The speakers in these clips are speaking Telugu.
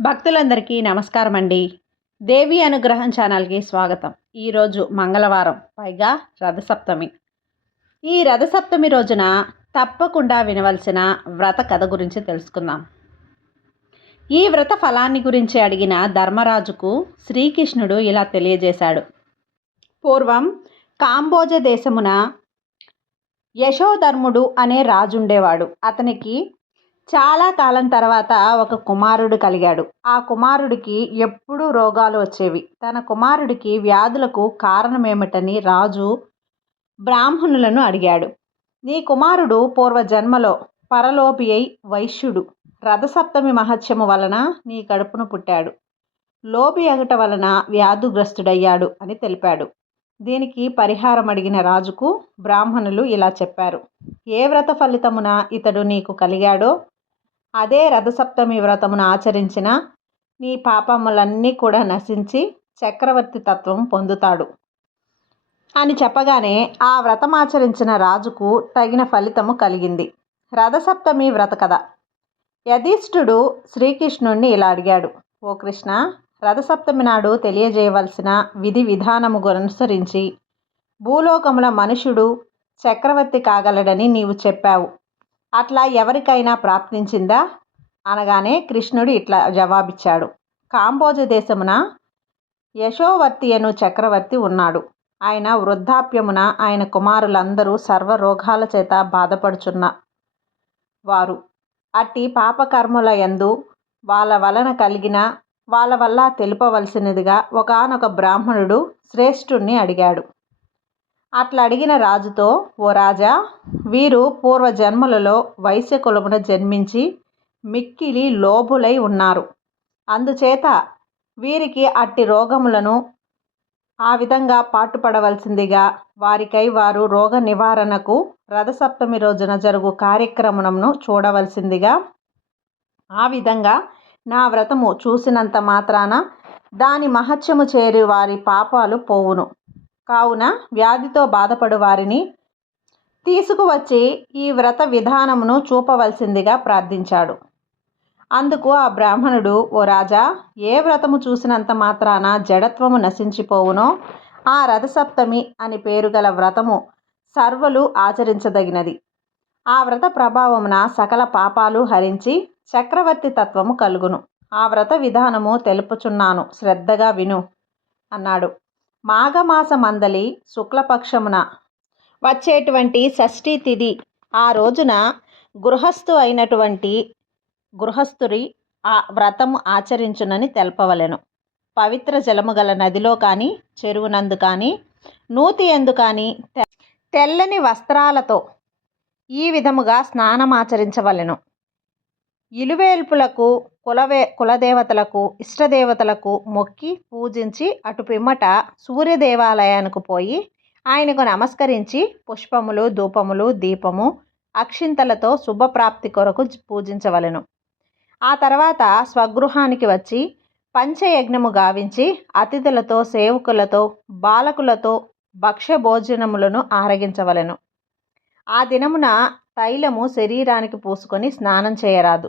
భక్తులందరికీ నమస్కారం అండి దేవి అనుగ్రహం ఛానల్కి స్వాగతం. ఈరోజు మంగళవారం పైగా రథసప్తమి. ఈ రథసప్తమి రోజున తప్పకుండా వినవలసిన వ్రత కథ గురించి తెలుసుకుందాం. ఈ వ్రత ఫలాన్ని గురించి అడిగిన ధర్మరాజుకు శ్రీకృష్ణుడు ఇలా తెలియజేశాడు. పూర్వం కాంబోజ దేశమున యశోధర్ముడు అనే రాజుండేవాడు. అతనికి చాలా కాలం తర్వాత ఒక కుమారుడు కలిగాడు. ఆ కుమారుడికి ఎప్పుడూ రోగాలు వచ్చేవి. తన కుమారుడికి వ్యాధులకు కారణమేమిటని రాజు బ్రాహ్మణులను అడిగాడు. నీ కుమారుడు పూర్వజన్మలో పరలోపి అయి వైశ్యుడు. రథసప్తమి మహత్యము వలన నీ కడుపును పుట్టాడు. లోపి అగట వలన వ్యాధుగ్రస్తుడయ్యాడు అని తెలిపాడు. దీనికి పరిహారం అడిగిన రాజుకు బ్రాహ్మణులు ఇలా చెప్పారు. ఏ వ్రత ఫలితమున ఇతడు నీకు కలిగాడో అదే రథసప్తమి వ్రతమును ఆచరించిన నీ పాపములన్నీ కూడా నశించి చక్రవర్తి తత్వం పొందుతాడు. అని చెప్పగానే ఆ వ్రతం ఆచరించిన రాజుకు తగిన ఫలితము కలిగింది. రథసప్తమి వ్రత కథ. యధిష్ఠుడు శ్రీకృష్ణుణ్ణి ఇలా అడిగాడు. ఓ కృష్ణ రథసప్తమి నాడు తెలియజేయవలసిన విధి విధానము అనుసరించి భూలోకముల మనుషుడు చక్రవర్తి కాగలడని నీవు చెప్పావు. అట్లా ఎవరికైనా ప్రాప్తించిందా? అనగానే కృష్ణుడు ఇట్లా జవాబిచ్చాడు. కాంబోజ దేశమున యశోవర్తి అను చక్రవర్తి ఉన్నాడు. ఆయన వృద్ధాప్యమున ఆయన కుమారులందరూ సర్వరోగాల చేత బాధపడుచున్న వారు. అట్టి పాపకర్ముల యందు వాళ్ళ వలన కలిగిన వాళ్ళ వల్ల తెలుపవలసినదిగా ఒకనొక బ్రాహ్మణుడు శ్రేష్ఠుణ్ణి అడిగాడు. అట్లా అడిగిన రాజుతో ఓ రాజా వీరు పూర్వజన్మలలో వైశ్య కులమున జన్మించి మిక్కిలి లోబులై ఉన్నారు. అందుచేత వీరికి అట్టి రోగములను ఆ విధంగా పాటుపడవలసిందిగా వారికై వారు రోగ నివారణకు రథసప్తమి రోజున జరుగు కార్యక్రమమును చూడవలసిందిగా ఆ విధంగా నా వ్రతము చూసినంత మాత్రాన దాని మహత్యము చేరి వారి పాపాలు పోవును. కావున వ్యాధితో బాధపడు వారిని తీసుకువచ్చి ఈ వ్రత విధానమును చూపవలసిందిగా ప్రార్థించాడు. అందుకు ఆ బ్రాహ్మణుడు ఓ రాజా ఏ వ్రతము చూసినంత మాత్రాన జడత్వము నశించిపోవునో ఆ రథసప్తమి అని పేరు గల వ్రతము సర్వలు ఆచరించదగినది. ఆ వ్రత ప్రభావమున సకల పాపాలు హరించి చక్రవర్తి తత్వము కలుగును. ఆ వ్రత విధానము తెలుపుచున్నాను. శ్రద్ధగా విను అన్నాడు. మాఘమాస మందలి శుక్లపక్షమున వచ్చేటువంటి షష్ఠీ తిథి ఆ రోజున గృహస్థు అయినటువంటి గృహస్థురి ఆ వ్రతము ఆచరించునని తెలపవలెను. పవిత్ర జలము గల నదిలో కానీ చెరువునందు కానీ నూతి ఎందు కానీ తెల్లని వస్త్రాలతో ఈ విధముగా స్నానమాచరించవలెను. ఇలువేల్పులకు కులవే కులదేవతలకు ఇష్టదేవతలకు మొక్కి పూజించి అటు పిమ్మట సూర్యదేవాలయానికి పోయి ఆయనకు నమస్కరించి పుష్పములు ధూపములు దీపము అక్షింతలతో శుభప్రాప్తి కొరకు పూజించవలెను. ఆ తర్వాత స్వగృహానికి వచ్చి పంచయజ్ఞము గావించి అతిథులతో సేవకులతో బాలకులతో భక్ష్య భోజనములను ఆరగించవలెను. ఆ దినమున తైలము శరీరానికి పూసుకొని స్నానం చేయరాదు.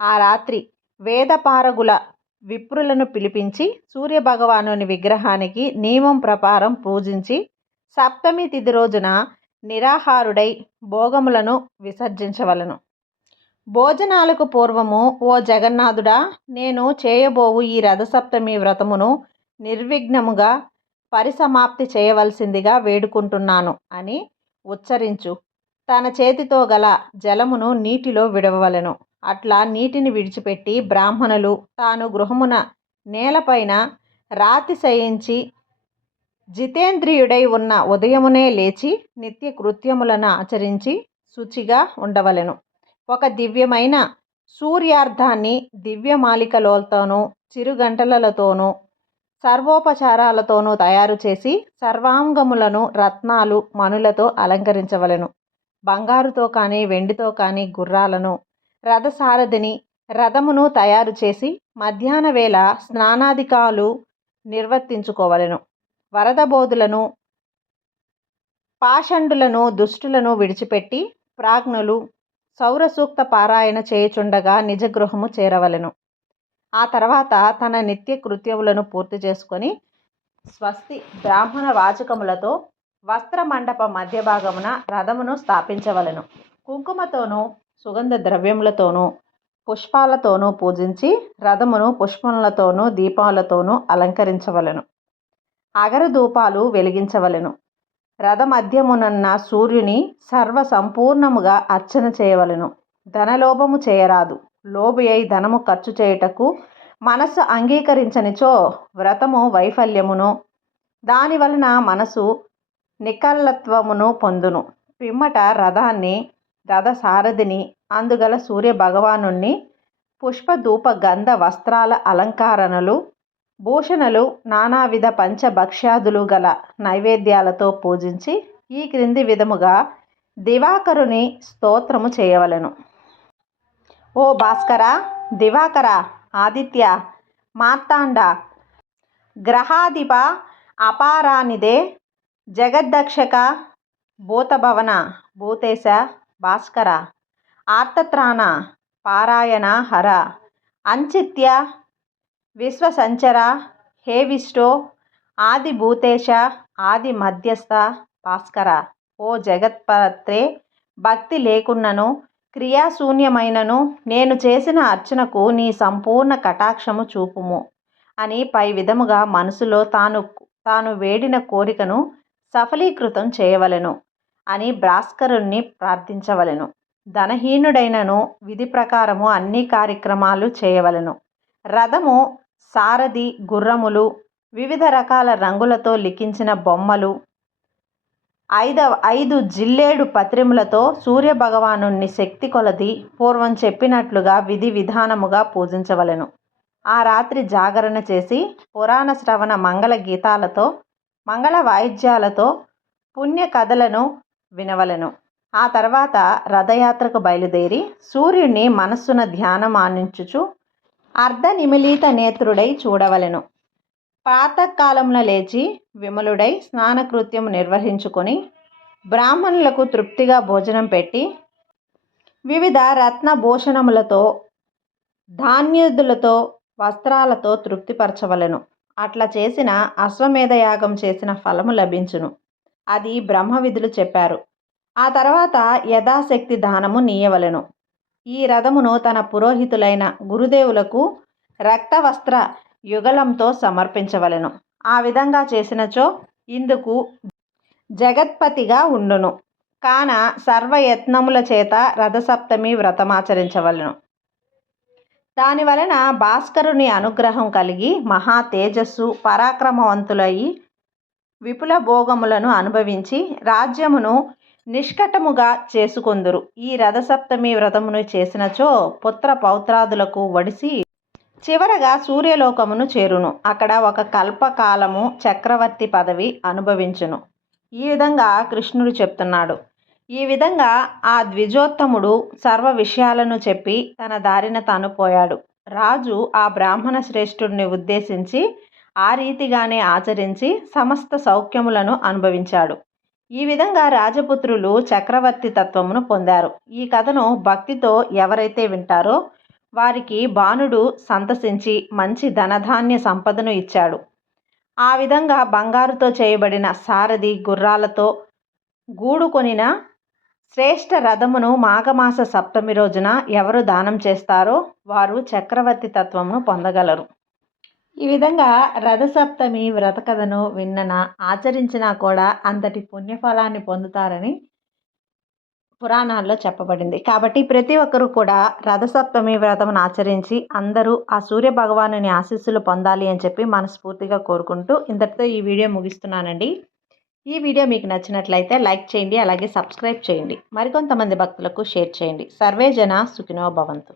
ఆ రాత్రి వేదపారగుల విప్రులను పిలిపించి సూర్యభగవానుని విగ్రహానికి నియమం ప్రకారం పూజించి సప్తమి తిథి రోజున నిరాహారుడై భోగములను విసర్జించవలను. భోజనాలకు పూర్వము ఓ జగన్నాథుడా నేను చేయబోవు ఈ రథసప్తమి వ్రతమును నిర్విఘ్నముగా పరిసమాప్తి చేయవలసిందిగా వేడుకుంటున్నాను అని ఉచ్చరించు. తన చేతితో గల జలమును నీటిలో విడవవలెను. అట్లా నీటిని విడిచిపెట్టి బ్రాహ్మణులు తాను గృహమున నేలపైన రాతి శయించి జితేంద్రియుడై ఉన్న ఉదయమునే లేచి నిత్య కృత్యములను ఆచరించి శుచిగా ఉండవలెను. ఒక దివ్యమైన సూర్యార్థాన్ని దివ్యమాలికలతోనూ చిరుగంటలతోనూ సర్వోపచారాలతోనూ తయారు చేసి సర్వాంగములను రత్నాలు మణులతో అలంకరించవలెను. బంగారుతో కానీ వెండితో కానీ గుర్రాలను రథసారథిని రథమును తయారు చేసి మధ్యాహ్న వేళ స్నానాధికాలు నిర్వర్తించుకోవలెను. వరదబోధులను పాషండులను దుష్టులను విడిచిపెట్టి ప్రాజ్ఞులు సౌరసూక్త పారాయణ చేయుచుండగా నిజగృహము చేరవలెను. ఆ తర్వాత తన నిత్య కృత్యములను పూర్తి చేసుకొని స్వస్తి బ్రాహ్మణ వాచకములతో వస్త్ర మండప మధ్య భాగమున రథమును స్థాపించవలను. కుంకుమతోనూ సుగంధ ద్రవ్యములతోనూ పుష్పాలతోనూ పూజించి రథమును పుష్పములతోనూ దీపాలతోనూ అలంకరించవలను. అగరధూపాలు వెలిగించవలెను. రథమధ్యమునన్న సూర్యుని సర్వ సంపూర్ణముగా అర్చన చేయవలెను. ధనలోభము చేయరాదు. లోబి అయి ధనము ఖర్చు చేయుటకు మనస్సు అంగీకరించనిచో వ్రతము వైఫల్యమును దాని వలన మనసు నికల్లత్వమును పొందును. పిమ్మట రథాన్ని రథ సారథిని అందుగల సూర్య భగవానుణ్ణి పుష్పధూప గంధ వస్త్రాల అలంకారణలు భూషణలు నానావిధ పంచభక్ష్యాదులు గల నైవేద్యాలతో పూజించి ఈ క్రింది విధముగా దివాకరుని స్తోత్రము చేయవలెను. ఓ భాస్కర దివాకర ఆదిత్య మార్తాండ గ్రహాధిప అపారానిదే జగద్దక్షక భూతభవన భూతేశ భాస్కర. ఆర్తత్రాణ పారాయణ హర. అంచిత్య విశ్వసంచర. హే విష్ణో. ఆది భూతేశ. ఆది మధ్యస్థ. భాస్కర. ఓ జగత్పత్రే భక్తి లేకున్నను క్రియాశూన్యమైనను నేను చేసిన అర్చనకు నీ సంపూర్ణ కటాక్షము చూపుము అని పై విధముగా మనసులో తాను తాను వేడిన కోరికను సఫలీకృతం చేయవలెను. అని భాస్కరుణ్ణి ప్రార్థించవలెను. ధనహీనుడైనను విధి ప్రకారము అన్ని కార్యక్రమాలు చేయవలెను. రథము సారథి గుర్రములు వివిధ రకాల రంగులతో లిఖించిన బొమ్మలు ఐదవ ఐదు జిల్లేడు పత్రిములతో సూర్యభగవాను శక్తి కొలది పూర్వం చెప్పినట్లుగా విధి విధానముగా పూజించవలెను. ఆ రాత్రి జాగరణ చేసి పురాణ శ్రవణ మంగళ గీతాలతో మంగళ వాయిద్యాలతో పుణ్య కథలను వినవలెను. ఆ తర్వాత రథయాత్రకు బయలుదేరి సూర్యుడిని మనస్సున ధ్యానం ఆనించుచు అర్ధ నిమిలిత నేత్రుడై చూడవలెను. ప్రాతకాలంలో లేచి విమలుడై స్నానకృత్యం నిర్వహించుకొని బ్రాహ్మణులకు తృప్తిగా భోజనం పెట్టి వివిధ రత్నభూషణములతో ధాన్యుదులతో వస్త్రాలతో తృప్తిపరచవలను. అట్లా చేసిన అశ్వమేధ యాగం చేసిన ఫలము లభించును. అది బ్రహ్మ విధులు చెప్పారు. ఆ తర్వాత యథాశక్తి దానము నీయవలను. ఈ రథమును తన పురోహితులైన గురుదేవులకు రక్తవస్త్ర యుగలంతో సమర్పించవలెను. ఆ విధంగా చేసినచో ఇందుకు జగత్పతిగా ఉండును. కాన సర్వయత్నముల చేత రథసప్తమి వ్రతమాచరించవలను. దాని వలన భాస్కరుని అనుగ్రహం కలిగి మహా తేజస్సు పరాక్రమవంతులై విపుల భోగములను అనుభవించి రాజ్యమును నిష్కటముగా చేసుకొందురు. ఈ రథసప్తమి వ్రతమును చేసినచో పుత్ర పౌత్రాదులకు వడిసి చివరగా సూర్యలోకమును చేరును. అక్కడ ఒక కల్పకాలము చక్రవర్తి పదవి అనుభవించును. ఈ విధంగా కృష్ణుడు చెప్తున్నాడు. ఈ విధంగా ఆ ద్విజోత్తముడు సర్వ విషయాలను చెప్పి తన దారిన తాను పోయాడు. రాజు ఆ బ్రాహ్మణ శ్రేష్ఠుడిని ఉద్దేశించి ఆ రీతిగానే ఆచరించి సమస్త సౌఖ్యములను అనుభవించాడు. ఈ విధంగా రాజపుత్రులు చక్రవర్తి తత్వమును పొందారు. ఈ కథను భక్తితో ఎవరైతే వింటారో వారికి బాణుడు సంతసించి మంచి ధనధాన్య సంపదను ఇచ్చాడు. ఆ విధంగా బంగారుతో చేయబడిన సారథి గుర్రాలతో గూడు కొనిన శ్రేష్ఠ రథమును మాఘమాస సప్తమి రోజున ఎవరు దానం చేస్తారో వారు చక్రవర్తి తత్వమును పొందగలరు. ఈ విధంగా రథసప్తమి వ్రత కథను విన్నన ఆచరించినా కూడా అంతటి పుణ్యఫలాన్ని పొందుతారని పురాణాల్లో చెప్పబడింది. కాబట్టి ప్రతి ఒక్కరూ కూడా రథసప్తమి వ్రతమును ఆచరించి అందరూ ఆ సూర్య భగవానుని ఆశీస్సులు పొందాలి అని చెప్పి మనస్ఫూర్తిగా కోరుకుంటూ ఇంతటితో ఈ వీడియో ముగిస్తున్నానండి. ఈ వీడియో మీకు నచ్చినట్లయితే లైక్ చేయండి అలాగే సబ్స్క్రైబ్ చేయండి. మరికొంతమంది భక్తులకు షేర్ చేయండి. సర్వే జన సుఖినో భవంతు.